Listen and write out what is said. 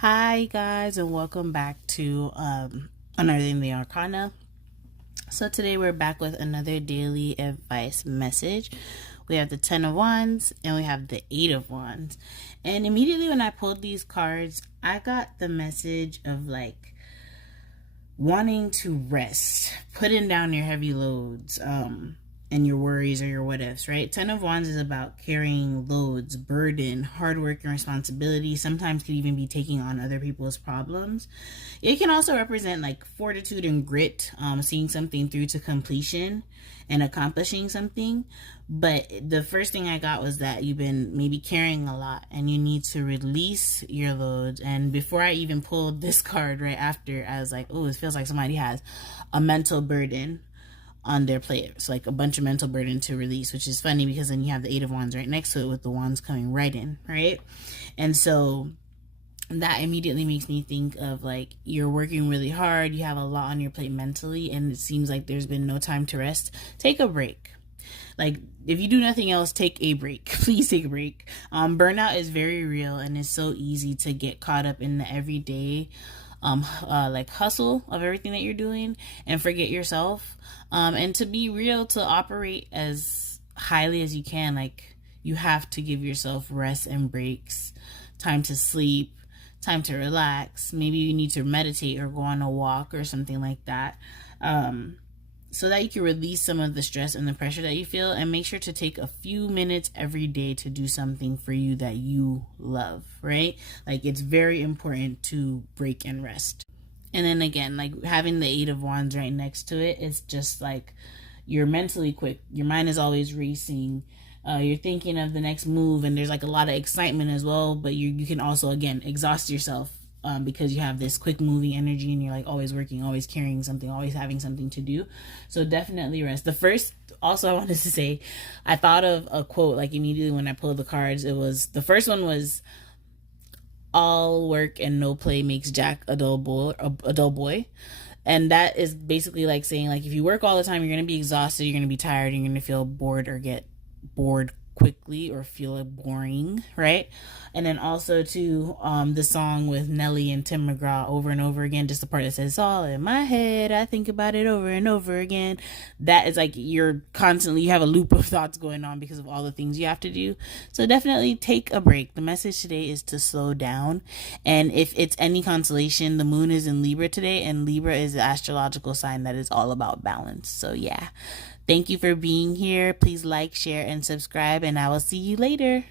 Hi guys, and welcome back to Unearthing the Arcana. So today we're back with another daily advice message. We have the 10 of Wands and we have the 8 of Wands. And immediately when I pulled these cards, I got the message of like wanting to rest, putting down your heavy loads, and your worries or your what ifs, right? 10 of Wands is about carrying loads, burden, hard work, and responsibility. Sometimes could even be taking on other people's problems. It can also represent like fortitude and grit, seeing something through to completion and accomplishing something. But the first thing I got was that you've been maybe carrying a lot and you need to release your loads. And before I even pulled this card right after, I was like, oh, it feels like somebody has a mental burden on their plate. It's like a bunch of mental burden to release, which is funny because then you have the 8 of Wands right next to it with the wands coming right in, right? And so that immediately makes me think of like you're working really hard, you have a lot on your plate mentally, and it seems like there's been no time to rest. Take a break. Like if you do nothing else, take a break. Please take a break. Burnout is very real and it's so easy to get caught up in the everyday like hustle of everything that you're doing and forget yourself. And to be real, to operate as highly as you can, like you have to give yourself rest and breaks, time to sleep, time to relax. Maybe you need to meditate or go on a walk or something like that. So that you can release some of the stress and the pressure that you feel, and make sure to take a few minutes every day to do something for you that you love, right? Like it's very important to break and rest. And then again, like having the 8 of Wands right next to it, it's just like you're mentally quick. Your mind is always racing. You're thinking of the next move, and there's like a lot of excitement as well, but you can also, again, exhaust yourself because you have this quick moving energy and you're like always working, always carrying something, always having something to do. So definitely rest. The first, also I wanted to say, I thought of a quote like immediately when I pulled the cards. It was, the first one was, all work and no play makes Jack a dull boy. And that is basically like saying like if you work all the time, you're going to be exhausted, you're going to be tired, you're going to feel bored or get bored quickly or feel it boring, right? And then also to the song with Nelly and Tim McGraw, Over and Over Again, just the part that says it's all in my head, I think about it over and over again. That is like you're constantly, you have a loop of thoughts going on because of all the things you have to do. So definitely take a break. The message today is to slow down. And if it's any consolation, the moon is in Libra today, and Libra is the astrological sign that is all about balance. So yeah, thank you for being here. Please like, share, and subscribe, and I will see you later.